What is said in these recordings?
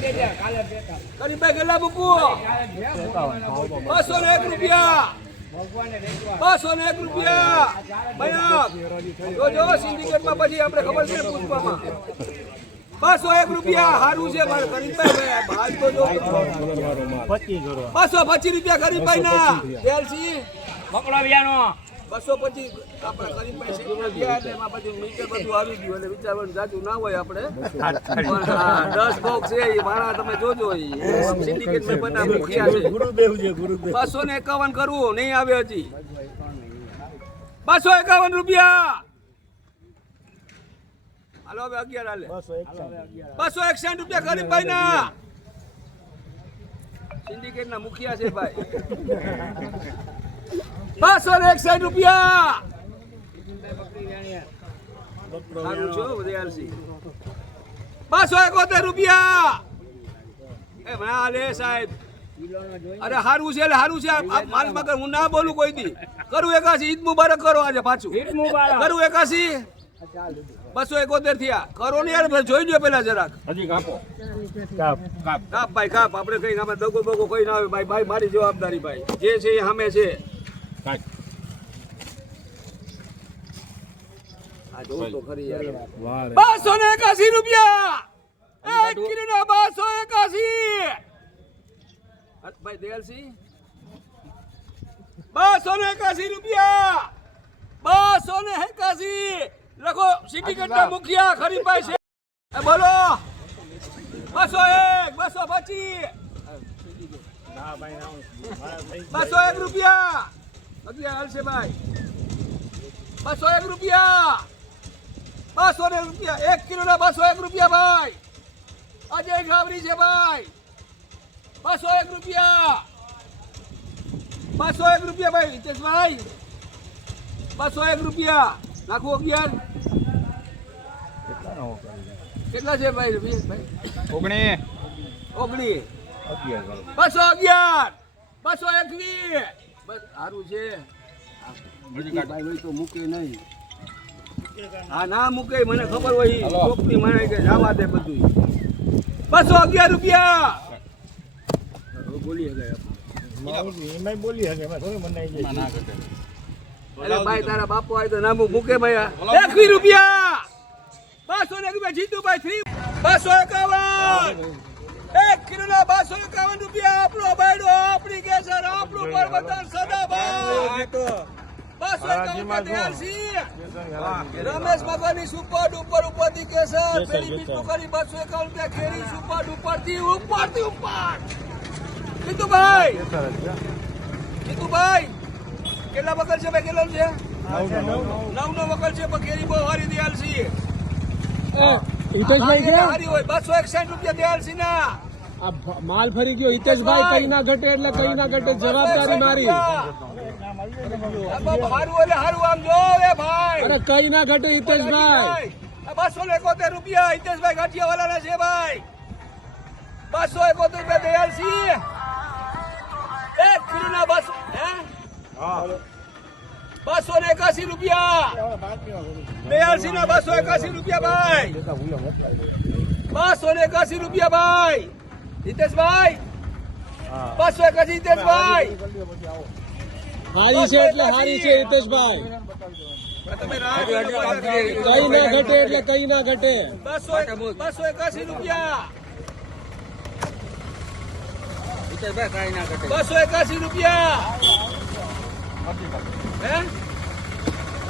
કરીમભાઈ કેટલા મૂકવું? 201 રૂપિયા. 201 રૂપિયા. જોજો સિન્ડિકેટમાં પછી આપણે ખબર છે પૂછવામાં. 201 રૂપિયા સારું છે મારે કરીમભાઈ. ભાવ તો જો 225 રૂપિયા કરીમભાઈ ના એલસી પકડો વ્યાનો 225 આપણે કરીમભાઈ સિક્યુરિટી ગયા એટલે એમાં પછી મીટર બધું આવી ગયું એટલે વિચારવાનું જાજુ ના હોય આપણે 10 બોક્સ છે એ મારા તમે જોજો સિન્ડિકેટ મેં બનાવી મૂક્યા છે. 251 કરવું નહીં આવે હજી. 251 રૂપિયા. હાલો હવે 11 હાલે. 261 રૂપિયા કરીમભાઈ ના સિન્ડિકેટ ના મુખિયા છે ભાઈ. 261 રૂપિયા. સારું છો બધે 271 રૂપિયા. એ ભણા લે સાહેબ. અરે હારું છે હારું છે. માલ મગર હું ના બોલું કોઈ દી. કરું 81 ઈદ મુબારક કરો આજે પાછું. ઈદ મુબારક કરું 81. 271 થયા. કરો ને યાર જોઈ લો પેલા જરાક. હજી કાપો. કાપ ભાઈ કાપ. આપણે કઈ આમાં દગો બગો કઈ ના આવે ભાઈ. ભાઈ મારી જવાબદારી ભાઈ. જે છે એ સામે છે. આ જોઉં તો ખરી યાર. 281 રૂપિયા. 1 કિલો ના 281. ભાઈ દેલસી 281 રૂપિયા. 281 લખો સિન્ડિકેટ ના મુખિયા ખરીભાઈ છે. બોલો 201 225 201 રૂપિયા. અગિયાર હાલશે ભાઈ. 201 રૂપિયા. 201 રૂપિયા. 1 કિલો ના 201 રૂપિયા ભાઈ. અજય ગાવરી છે ભાઈ. 201 રૂપિયા. 201 રૂપિયા ભાઈ હિતેશભાઈ. 201 રૂપિયા નાખો 11. કેટલા છે ભાઈ? 19 211 221. બસ સારું છે ભાઈ. તો મૂકે નહીં. હા ના મૂકે મને ખબર હોય. ચોકની મને કે જવા દે બધું. 211 રૂપિયા. બોલીએ ગયા અરે ભાઈ તારા બાપુ આવે તો નામું મૂકે ભાઈ. 21 રૂપિયા. 201 રૂપિયા જીતુભાઈ 251. 1 કિલો ના 251 રૂપિયા. આપણો બાયડો આપણી કેસર આપણું પરબતન સદાભાઈ. 251 રમેશ બાબાની સુપર ડુપર ઉપરથી કેસર પેલી બીટુ કરી 251 રૂપિયા ખેરી સુપર ડુપરથી ઉપરથી ઉપર. જીતુભાઈ કેટલા વકલ છે ભાઈ? કેટલો છે? 9 વકલ છે. પણ કેરી બહુ હારી દિયાલસી. હિતેશભાઈ ગયા હારી હોય. 261 રૂપિયા દિયાલસી ના માલ ફરી ગયો. હિતેશભાઈ કઈ ના ઘટે એટલે કઈ ના ઘટે. જવાબદારી મારી. હારું એટલે હારું આમ જો ભાઈ. અરે કઈ ના ઘટે હિતેશભાઈ. 271 રૂપિયા હિતેશભાઈ ગાંઠિયા વાળા છે ભાઈ. 271 રૂપિયા દયાલસી. 1 કિલો ના 281 રૂપિયા. દયાલસી ના 281 રૂપિયા ભાઈ. 281 રૂપિયા ભાઈ. હિતેશભાઈ 281 હિતેશભાઈ. હારી છે એટલે હારી છે હિતેશભાઈ. તમે કઈ ના ઘટે એટલે કઈ ના ઘટે. 281 રૂપિયા. 281 રૂપિયા. હે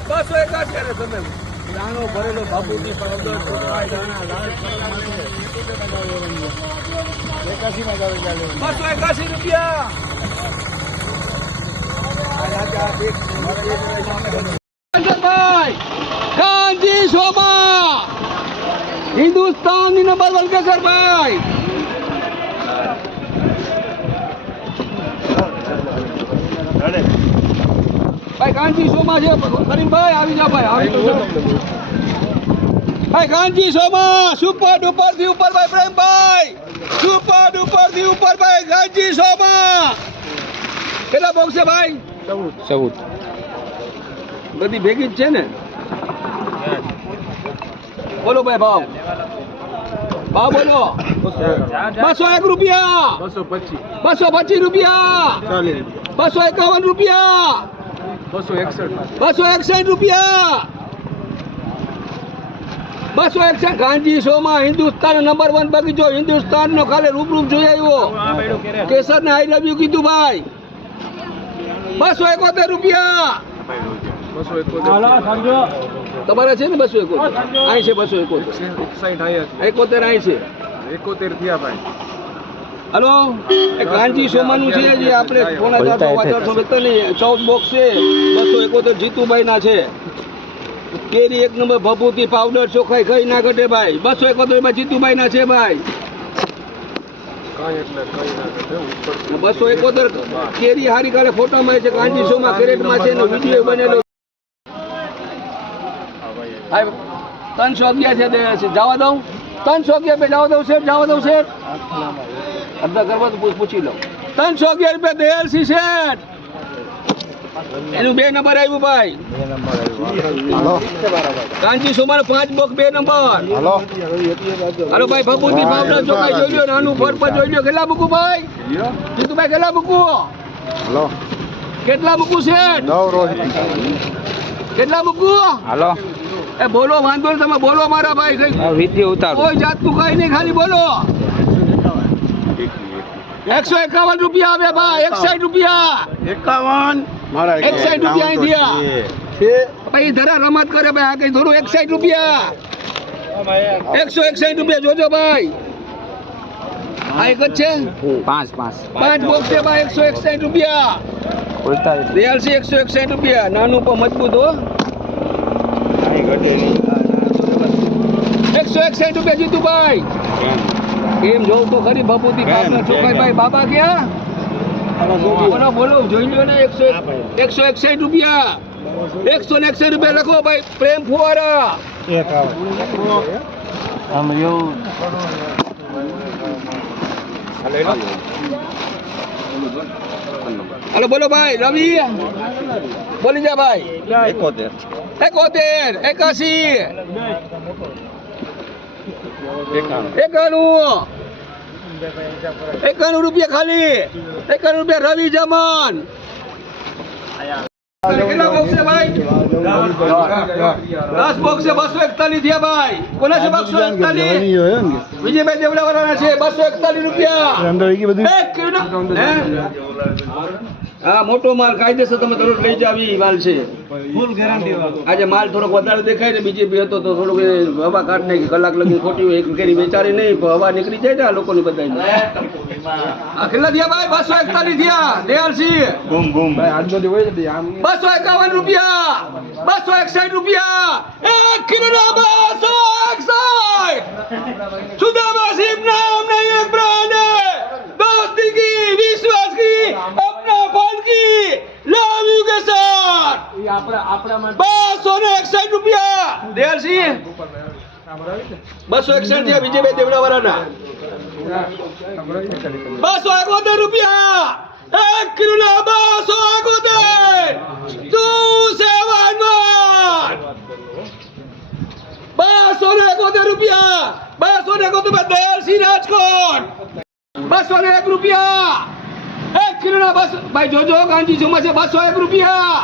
281. અરે તમે દાણો ભરેલો બાબુજી પાવડર 281 રૂપિયા. ગાંધી શોભા હિન્દુસ્તાનની નંબર 1 કેસર ભાઈ. ભાઈ ગાંધી શોમાં છે કરીમભાઈ આવી જા ભાઈ. આવી ભાઈ ગાંધી શોમાં સુપર ડુપર થી ઉપર ભાઈ પ્રેમભાઈ. સુપર ડુપર થી ઉપર ભાઈ ગાંધી શોમાં. કેટલા બોક્સ છે ભાઈ? 14 બધી ભેગી જ છે ને? બોલો ભાઈ ભાવ બોલો. 201 રૂપિયા, 225 રૂપિયા, 251 રૂપિયા, 261 રૂપિયા, 261 ગાંધી શોમાં હિન્દુસ્તાન નંબર 1 બગીચો હિન્દુસ્તાન નો ખાલી રૂપ જોઈ આવ્યો. કેસર ને આઈ લવ યુ કીધું ભાઈ. 271 રૂપિયા તમારા છે ને 271 અહીં છે 271 અહીં છે 71 થયા ભાઈ. હલો એ કાંજી સોમાનું છે જે આપણે 1450 બોક્સ છે 271 જીતુભાઈ ના છે. કેરી 1 નંબર ભભૂતિ પાવડર ચોખાઈ કઈ ના ઘટે ભાઈ. 271 માં જીતુભાઈ ના છે ભાઈ. 271 કેરી હારી કાલે ફોટામાં છે કાંજી સોમાં કેરેટમાં છે એનો વિડીયો બનેલો. 311 છે જવા દઉં 311 જવા દઉં છે અડધા કરવા તો પૂછી લઉં. 311 રૂપિયા DLC સેટ એનું 2 નંબર આવ્યું ભાઈ. કાંજી સોમાનો 5 બોક્સ 2 નંબર. હાલો ભાઈ ભભૂતિ પાવડર ચોખાઈ જોઈ લો નાનું ફરફર જોઈ લો. કેટલા મૂકું ભાઈ જીતુભાઈ કેટલા મૂકું કેટલા મૂકું સેટ કેટલા મૂકું હાલો એ બોલો વાંધો નહીં તમે બોલો મારા ભાઈ કઈ વિડીયો ઉતારો. કોઈ જાતનું કઈ નહીં ખાલી બોલો. 151 રૂપિયા આવે ભાઈ 61 રૂપિયા 61 રૂપિયા અહીં થયા ભાઈ ધરા રમત કરે ભાઈ આ કઈ થોડું 61 રૂપિયા 161 રૂપિયા જોજો ભાઈ. આ એક જ છે 5 બોક્સ છે ભાઈ 161 રૂપિયા. DLC 161 રૂપિયા નાનું પણ મજબૂત હો. 161 રૂપિયા જીતુભાઈ. એમ જોઉં તો ખરી ભભૂતિ પાવડર ચોખાઈ ભાઈ બાબા ક્યાં બોલો બોલો જોઈ લો ને 161 રૂપિયા 161 રૂપિયા લખો ભાઈ પ્રેમ ફુવારા. હાલો બોલો ભાઈ રવિ બોલી જા ભાઈ 71 81 91 રૂપિયા ખાલી 91 રૂપિયા રવિ જમન. કેટલા બોક્સ છે ભાઈ 10 બોક્સ છે 241 થયા ભાઈ. કોના છે 241 વિજયભાઈ દેવડાવાળાના છે 241 રૂપિયા. હા મોટો માલ કાયદેસર તમે થોડોક લઈ જાવી માલ છે ફૂલ ગેરંટી વાળો. આજે માલ થોડોક વધારે દેખાય ને બીજી હતો તો થોડુંક હવા કાઢ નાખી કલાક લગી ખોટી એક કેરી વેચારી નહીં હવા નીકળી જાય ને આ લોકોની બધાને. આ કેટલા થયા ભાઈ 241 થયા DLC 251 રૂપિયા 261 રૂપિયા 1 કિલોના 261 સુદામા સિંહ નામ નહીં એક બ્રાન્ડ दोस्ती की विश्वास की अपना फल की लव यू के साथ 261 રૂપિયા DLC 261 થયા વિજયભાઈ દેવડાવાળાના. 271 રૂપિયા 1 કિલોના 271 271 રૂપિયા 271 DLC રાજકોટ 201 રૂપિયા 1 કિલોના 200 ભાઈ જોજો ગાંધી જોમાં છે 201 રૂપિયા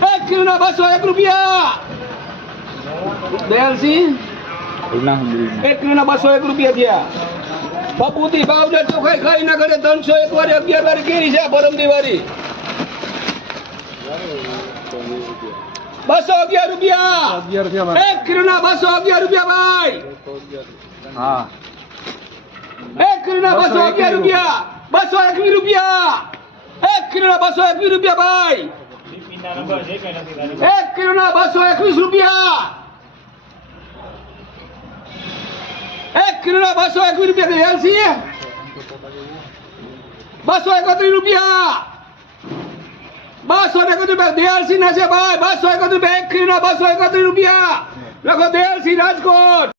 1 કિલોના 201 રૂપિયા DLC 1 કિલોના 201 રૂપિયા થયા. ભભૂતિ પાવડર ચોખાઈ ખાઈ ના કરે 301 વાળી 11 વાળી કેરી છે પરમદી વાળી 211 રૂપિયા 1 કિલોના 211 રૂપિયા ભાઈ. હા 1 કિલોના 211 રૂપિયા 221 રૂપિયા 1 કિલોના 221 રૂપિયા ભાઈ 1 કિલોના 221 રૂપિયા 1 કિલોના 221 રૂપિયા DLC 231 રૂપિયા 231 રૂપિયા DLC ના છે ભાઈ 231 રૂપિયા 1 કિલોના 231 રૂપિયા લખો DLC રાજકોટ.